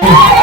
Yeah.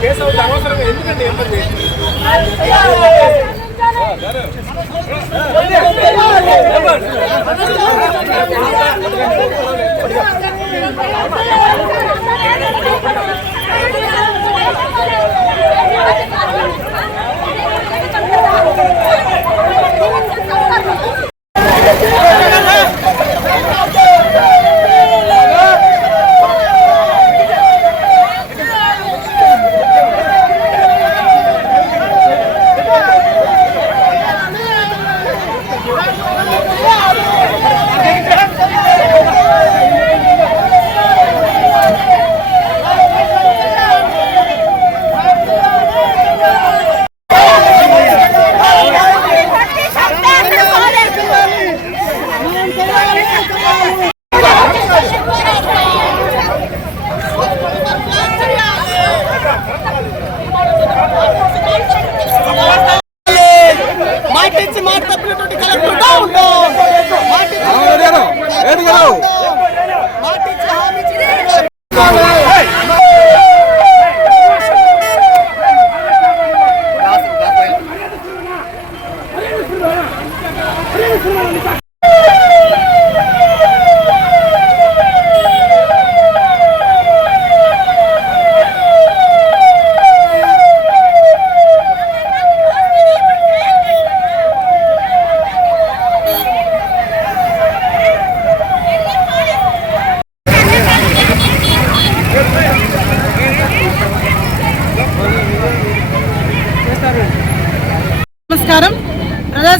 Case అవుతుంది అనవసరంగా ఎందుకండి ఇబ్బంది? మాటిచ్చి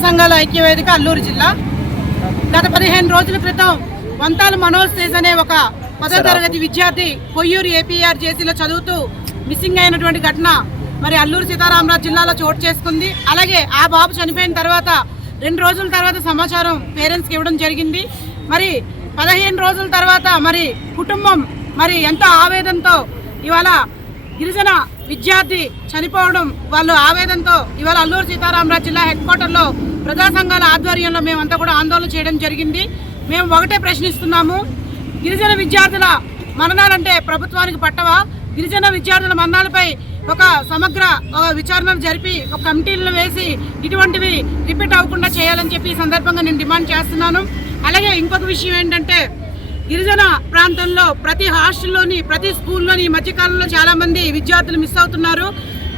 సంఘాల ఐక్యవేదిక అల్లూరు జిల్లా. గత పదిహేను రోజుల క్రితం వంతాల మనోజ్ తేజ్ అనే ఒక పదో తరగతి విద్యార్థి కొయ్యూరు ఏపీఆర్ జేసీలో చదువుతూ మిస్సింగ్ అయినటువంటి ఘటన మరి అల్లూరు సీతారామరాజు జిల్లాలో చోటు చేసుకుంది. అలాగే ఆ బాబు చనిపోయిన తర్వాత రెండు రోజుల తర్వాత సమాచారం పేరెంట్స్కి ఇవ్వడం జరిగింది. మరి పదిహేను రోజుల తర్వాత మరి కుటుంబం మరి ఎంతో ఆవేదనతో ఇవాళ గిరిజన విద్యార్థి చనిపోవడం వాళ్ళు ఆవేదనతో ఇవాళ అల్లూరు సీతారామరాజు జిల్లా హెడ్ క్వార్టర్లో ప్రజా సంఘాల ఆధ్వర్యంలో మేమంతా కూడా ఆందోళన చేయడం జరిగింది. మేము ఒకటే ప్రశ్నిస్తున్నాము గిరిజన విద్యార్థుల మరణాలంటే ప్రభుత్వానికి పట్టవా? గిరిజన విద్యార్థుల మరణాలపై ఒక సమగ్ర ఒక విచారణలు జరిపి ఒక కమిటీలను వేసి ఇటువంటివి రిపీట్ అవ్వకుండా చేయాలని చెప్పి ఈ సందర్భంగా నేను డిమాండ్ చేస్తున్నాను. అలాగే ఇంకొక విషయం ఏంటంటే గిరిజన ప్రాంతంలో ప్రతి హాస్టల్లోని ప్రతి స్కూల్లోని ఈ మధ్యకాలంలో చాలామంది విద్యార్థులు మిస్ అవుతున్నారు.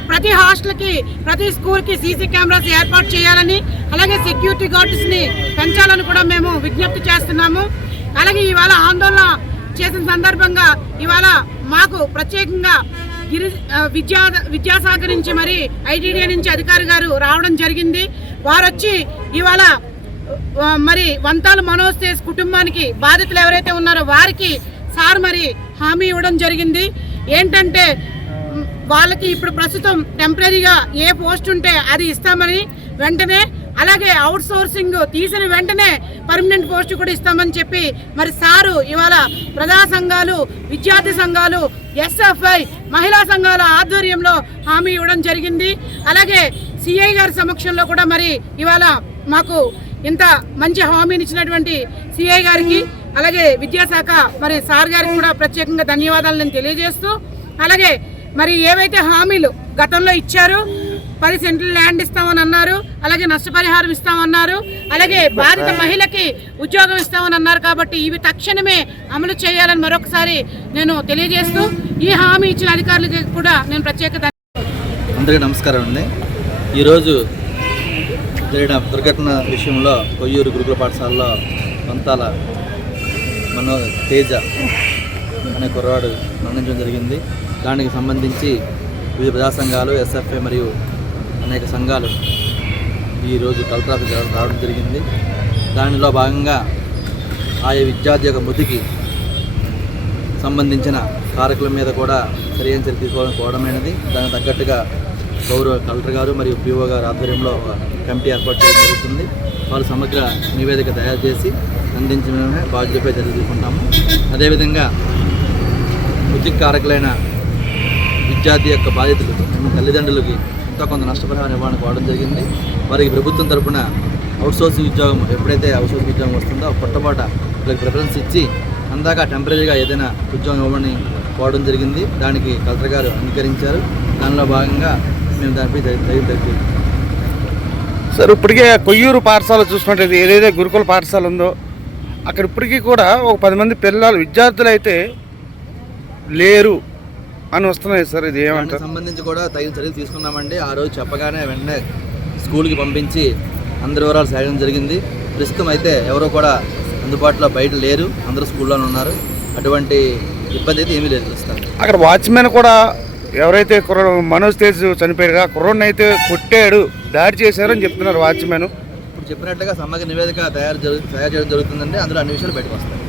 ప్రతి హాస్టల్కి ప్రతి స్కూల్కి సీసీ కెమెరాస్ ఏర్పాటు చేయాలని అలాగే సెక్యూరిటీ గార్డ్స్ని పెంచాలని కూడా మేము విజ్ఞప్తి చేస్తున్నాము. అలాగే ఇవాళ ఆందోళన చేసిన సందర్భంగా ఇవాళ మాకు ప్రత్యేకంగా గిరి విద్యా విద్యాశాఖ నుంచి మరి ఐటీడీ నుంచి అధికారి గారు రావడం జరిగింది. వారు వచ్చి ఇవాళ మరి వంతాలు మనోజ్ తేజ్ కుటుంబానికి బాధితులు ఎవరైతే ఉన్నారో వారికి సార్ మరి హామీ ఇవ్వడం జరిగింది. ఏంటంటే వాళ్ళకి ఇప్పుడు ప్రస్తుతం టెంపరీగా ఏ పోస్ట్ ఉంటే అది ఇస్తామని వెంటనే అలాగే అవుట్ సోర్సింగ్ తీసిన వెంటనే పర్మనెంట్ పోస్ట్ కూడా ఇస్తామని చెప్పి మరి సారు ఇవాళ ప్రజా సంఘాలు విద్యార్థి సంఘాలు ఎస్ఎఫ్ఐ మహిళా సంఘాల ఆధ్వర్యంలో హామీ ఇవ్వడం జరిగింది. అలాగే సిఐ గారి సమక్షంలో కూడా మరి ఇవాళ మాకు ఇంత మంచి హామీని ఇచ్చినటువంటి సిఐ గారికి అలాగే విద్యాశాఖ మరి సార్ గారికి కూడా ప్రత్యేకంగా ధన్యవాదాలు నేను తెలియజేస్తూ అలాగే మరి ఏవైతే హామీలు గతంలో ఇచ్చారో పది సెంట్ల ల్యాండ్ ఇస్తామని అన్నారు అలాగే నష్టపరిహారం ఇస్తామన్నారు అలాగే బాధిత మహిళకి ఉద్యోగం ఇస్తామని అన్నారు కాబట్టి ఇవి తక్షణమే అమలు చేయాలని మరొకసారి నేను తెలియజేస్తూ ఈ హామీ ఇచ్చిన అధికారులకి కూడా నేను ప్రత్యేక అందరికీ నమస్కారం అండి. ఈరోజు జరిగిన దుర్ఘటన విషయంలో కొయ్యూరు గురుకుల పాఠశాలలో పంతాల మనో తేజ అనే కుర్రవాడు మరణించడం జరిగింది. దానికి సంబంధించి వివిధ ప్రజా సంఘాలు ఎస్ఎఫ్ఐ మరియు అనేక సంఘాలు ఈరోజు కలెక్టర్ ఆఫీస్ రావడం- జరిగింది. దానిలో భాగంగా ఆయా విద్యార్థి యొక్క మృతికి సంబంధించిన కారకుల మీద కూడా సరైన చర్య తీసుకోవడం కోవడమైనది దానికి తగ్గట్టుగా గౌరవ కలెక్టర్ గారు మరియు పిఓ గారు ఆధ్వర్యంలో కమిటీ ఏర్పాటు చేయడం జరుగుతుంది. వాళ్ళు సమగ్ర నివేదిక తయారు చేసి అందించడమే బాధ్యతపై చర్య తీసుకుంటాము. అదేవిధంగా మృతికి కారకులైన విద్యార్థి యొక్క బాధితులు తల్లిదండ్రులకి ఎంతో కొంత నష్టపరిహారం ఇవ్వడానికి వాడడం జరిగింది. వారికి ప్రభుత్వం తరపున అవుట్సోర్సింగ్ ఉద్యోగం ఎప్పుడైతే అవుట్సోర్సింగ్ ఉద్యోగం వస్తుందో పొట్టపాట వీళ్ళకి ప్రిఫరెన్స్ ఇచ్చి అందాక టెంపరీగా ఏదైనా ఉద్యోగం ఇవ్వమని పోవడం జరిగింది. దానికి కలెక్టర్ గారు అంగీకరించారు. దానిలో భాగంగా మేము దానిపై తగిన తగ్గి సార్ ఇప్పటికే కొయ్యూరు పాఠశాల చూసుకుంటే ఏదైతే గురుకుల పాఠశాల ఉందో అక్కడ ఇప్పటికీ కూడా ఒక పది మంది పిల్లలు విద్యార్థులు అయితే లేరు అని వస్తున్నాయి సార్ ఇది ఏమంటారు? సంబంధించి కూడా తగిన చర్యలు తీసుకున్నామండి. ఆ రోజు చెప్పగానే వెంటనే స్కూల్కి పంపించి అందరి వివరాలు సేయడం జరిగింది. ప్రస్తుతం అయితే ఎవరు కూడా అందుబాటులో బయట లేరు. అందరూ స్కూల్లోనే ఉన్నారు. అటువంటి ఇబ్బంది అయితే ఏమీ లేదు ప్రస్తుతం అక్కడ వాచ్మెన్ కూడా ఎవరైతే కుర్ర మనోజ్ తేజ్ చనిపోయారు కుర్రోడిని అయితే కొట్టాడు దాడి చేశారని చెప్తున్నారు వాచ్మెన్. ఇప్పుడు చెప్పినట్టుగా సమగ్ర నివేదిక తయారు తయారు చేయడం జరుగుతుందండి. అందులో అన్ని విషయాలు బయటకు వస్తాయి.